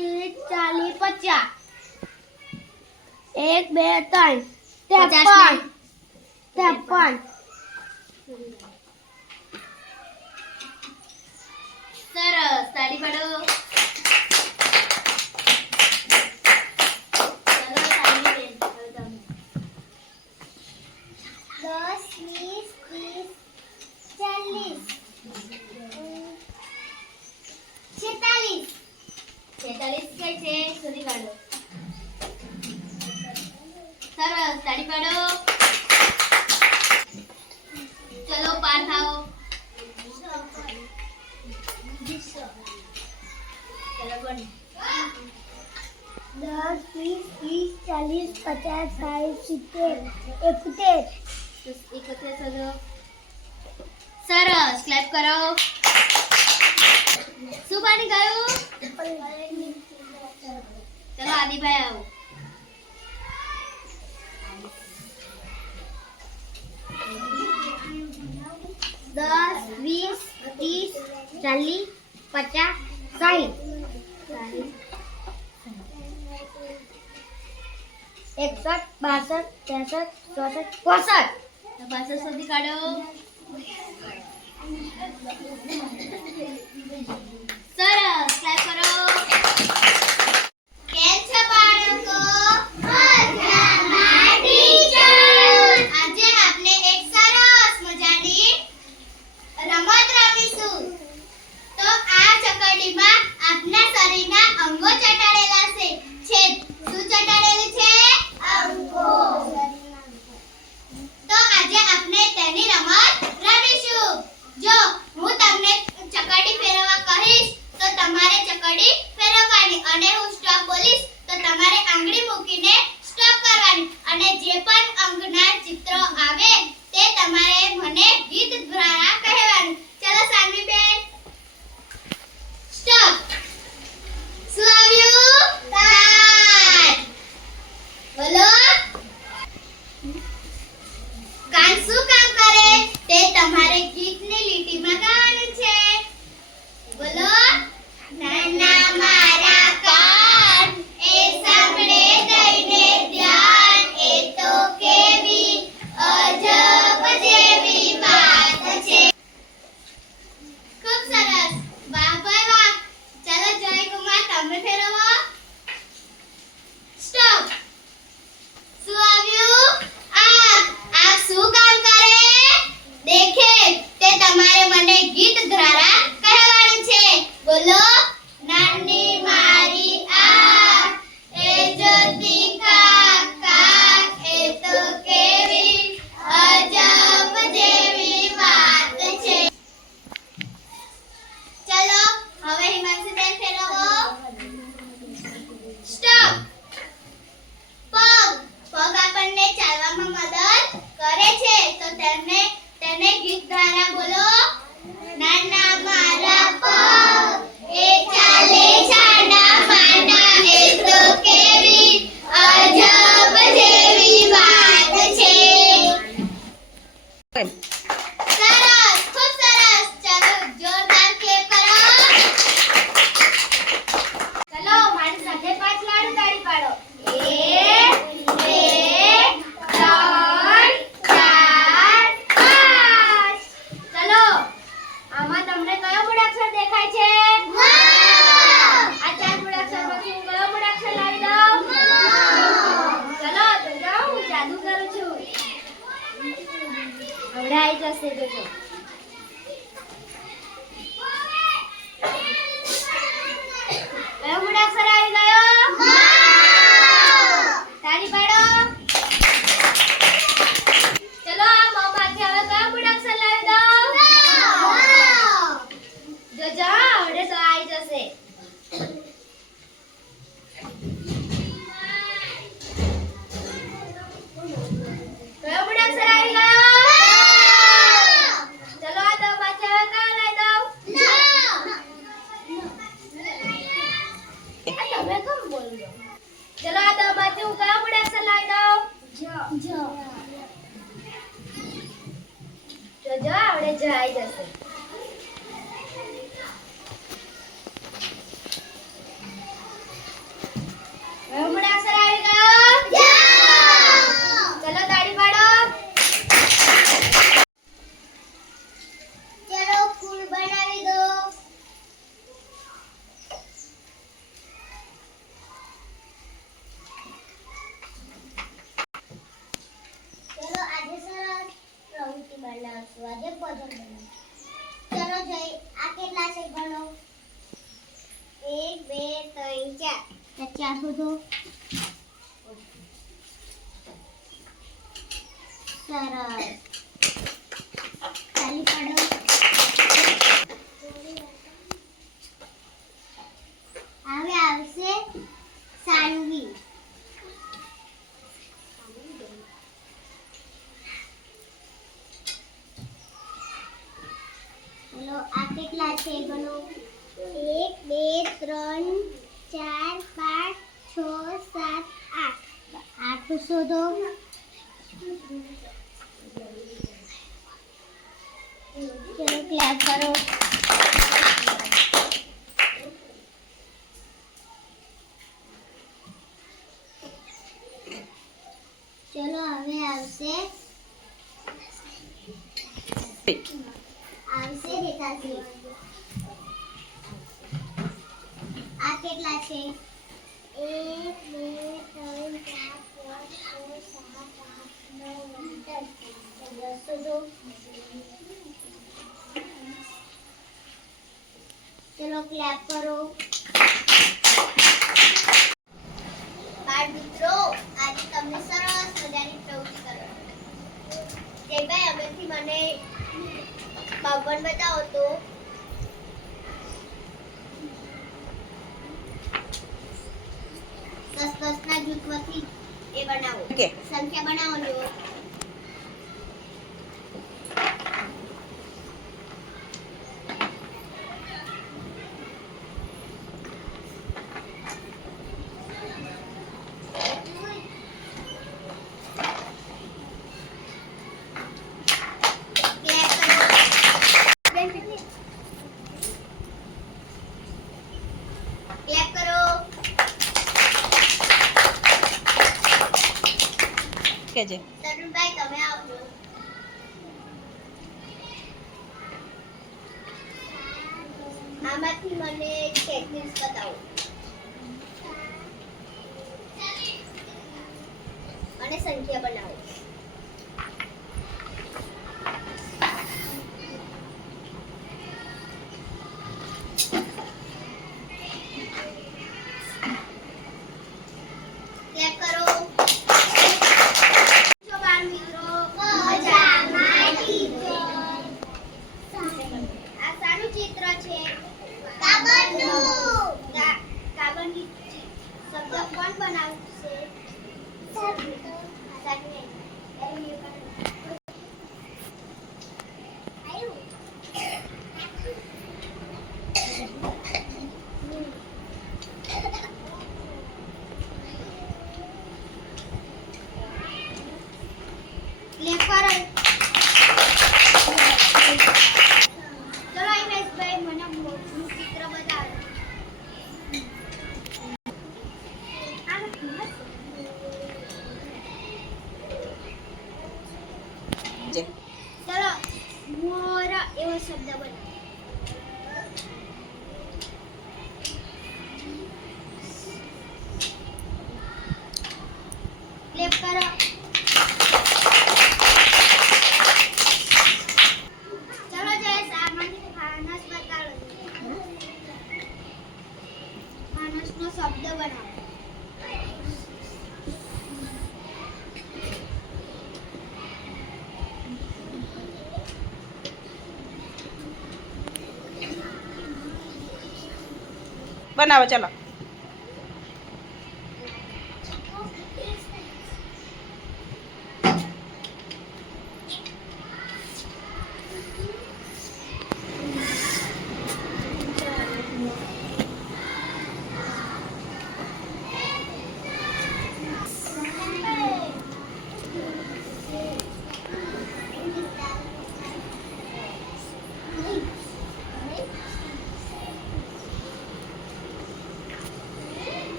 ત્રીસ ચાલીસ પચાસ એક બે ત્રણ ત્રેપન ત્રેપન સરસ તાળી પાડો દસ વીસ દસ વીસ ત્રીસ ચાલીસ પચાસ સાઠ સિત્તેર એકોતેર એકોતેર ચલો સરસ ક્લેપ કરો શું પાણી ગયું ચલો આદિભાઈ આવો દસ વીસ ત્રીસ ચાલીસ પચાસ સાહીઠ એકસઠ બાસઠ ત્રેસઠ ચોસઠ પોસઠ. બાસઠ સુધી કાઢો. શોધો ચલો ક્લેપ કરો ચલો હવે આવશે. આવશે રેખાસી આ કેટલા છે? 1 2 3 4 ચલો ક્લેપ કરો બાળ મિત્રો આજે તમને સરસ મજાની પ્રવૃત્તિ કરો. જયભાઈ અમેથી મને બાવન બતાવો તો દસ દસ જૂથમાંથી એ બનાવો. ઓકે. સંખ્યા બનાવો જો ક્લેપ કરો કે છે તરુણભાઈ તમે આવજો. આમાંથી મને ચેકલિસ્ટ બતાવો. અને સંખ્યા બનાવો. should double. બનાવો ચાલો.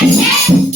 Vai, gente!